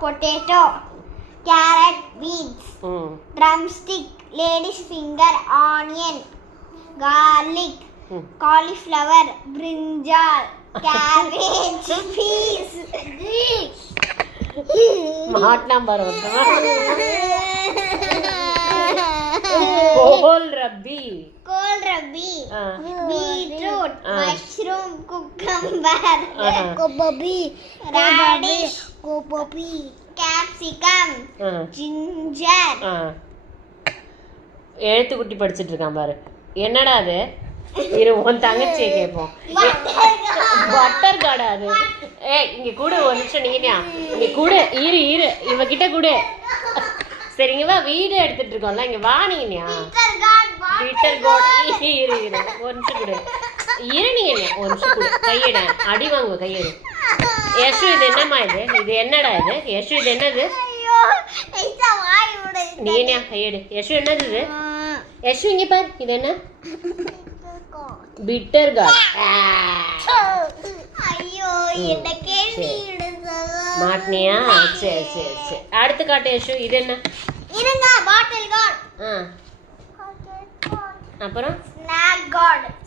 potato, carrot, beans, drumstick, lady's finger, onion, garlic, cauliflower, brinjal, cabbage, peas. Smart number होता kohlrabi, beetroot, mushroom, cucumber, radish, capsicum, ginger. எழுத்து குட்டி படிச்சிட்டு இருக்கான் பாரு. என்னடா அது? இரு உன் தங்கச்சியை கேட்போம். பட்டர் கார்டா அது? இங்க கூட ஒரு நிமிஷம் நீங்க இங்க கூட இரு இவகிட்ட கூட சரிங்க வா வீடியோ எடுத்துட்டு இருக்கோம்ல இங்க வா நீங்க பீட்டர் கார்ட் இரு ஒரு நிமிஷம் கூட இரு நீங்க ஒரு நிமிஷம் கூட கையெடு அடி வாங்குவ கையெடு. யசு இது என்னம்மா இது என்னடா இது? யசு இது என்னது? நீங்க கையெடு. யசு என்னது இது? யசு இங்க பாரு இது என்ன? Bitter card. ஐயோ என்ன கேள்வி மாட்னியா? சரி சரி சரி அடுத்து காட்டு யசு இது என்ன? இருங்க பாட்டில் கார்ட். அப்புறம்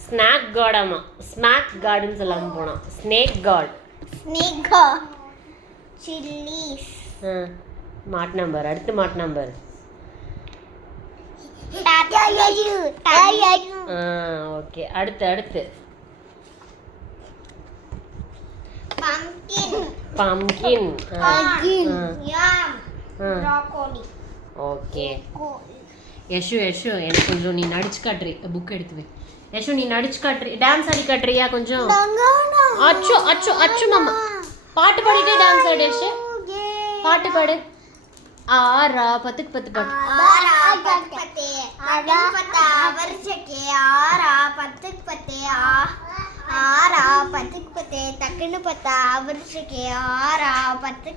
ஸ்நாக் கார்ட். அம்மா ஸ்நாக் கார்டுன்னு சொல்லாம போனோம். Snake card. சில்லிஸ். மாட் நம்பர் அடுத்து மாட் நம்பர். ஓகே அடுத்து pumpkin yam broccoli. Okay Yasu எனக்கு கொஞ்சம் நீ நடிச்சு காட்டுறி புக் எடுத்து வை. யசு நீ நடிச்சு காட்டுறி டான்ஸ் ஆடி காட்டுறியா கொஞ்சம்? அச்சு மாமா பாட்டு பாடிட்டே டான்ஸ் ஆடு யசு. பாட்டு பாடு. ஆரா 10க்கு 10 பாட்டு. ஆரா 10க்கு 10 அடம் பத்தா வருஷக்கே ஆரா 10க்கு 10 ஆரா 10க்கு 10 டக்குன்னு பத்தா வருஷக்கே ஆரா 10